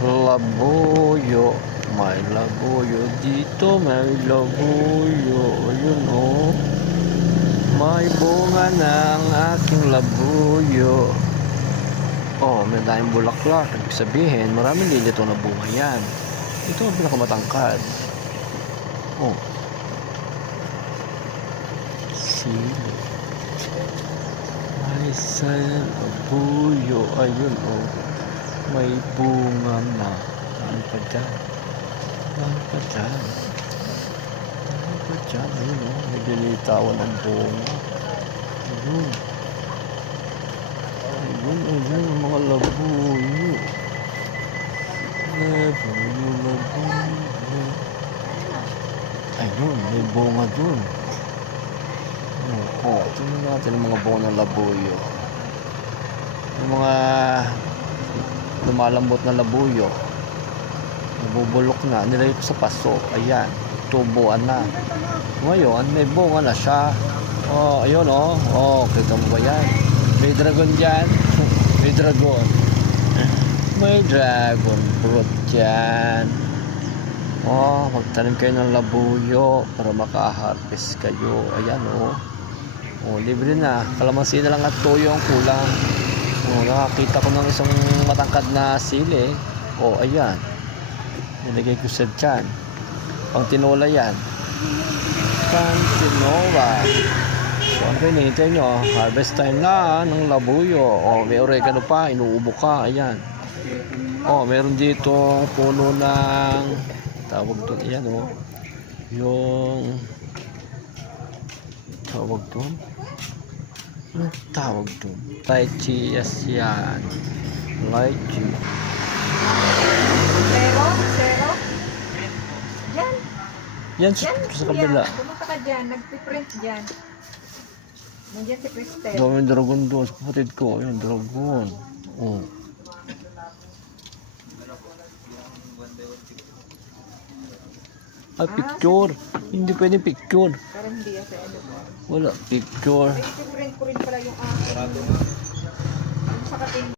Labuyo, may labuyo dito, may labuyo. Ayun oh, may bunga na ang aking labuyo. Oh, may daming bulaklak. Ibig sabihin, maraming lilito na bunga yan. Ito ang pinakamatangkad. Oh, sili. May sayang labuyo. Ayun oh, may bunga na. Ano pa dyan? Ano pa dyan? Ano pa dyan? Ayun oh, may lilitawan ng bunga. Ayun. Ayun, ang mga labuyo. Labuyo. Ayun, may bunga dun. Oh, tingnan natin ang mga bunga ng labuyo. Yung mga lumalambot na labuyo, nabubulok na, nilagay ko sa paso. Ayan, tubuan na. Ngayon, may bunga na siya. Oh, ayun oh. Oh, kita mo ba yan? May dragon dyan. May dragon. May dragon fruit dyan. Oh, magtanim kayo ng labuyo para makaharvest kayo. Ayan oh. Oh, libre na. Kalamansi na lang at toyo ang kulang. Oh, nakakita ko ng isang matangkad na sili. Oh, ayan. Nilagay ko sa dyan. Pang tinola yan. Pang tinola. So, ano kayo hinihintay nyo? Harvest time na ng labuyo. O, may oregano pa. Inuubo ka. Ayan. O, meron dito puno ng tawag doon. Ayan o. Yung tawag doon. Anong tawag doon? Lychee. Yes, yan. Lychee. Zero? Diyan. Yan sa kabila. Pumunta ka dyan. Nag-print dyan. Nandiyan si Cristel. May dragon doon sa kapatid ko. Ayan, dragon. Oh. Ay, picture. Hindi pwede picture. Parang hindi yan sa ano. Wala, picture. Ay, print ko rin pala yung akin. Yung sa kating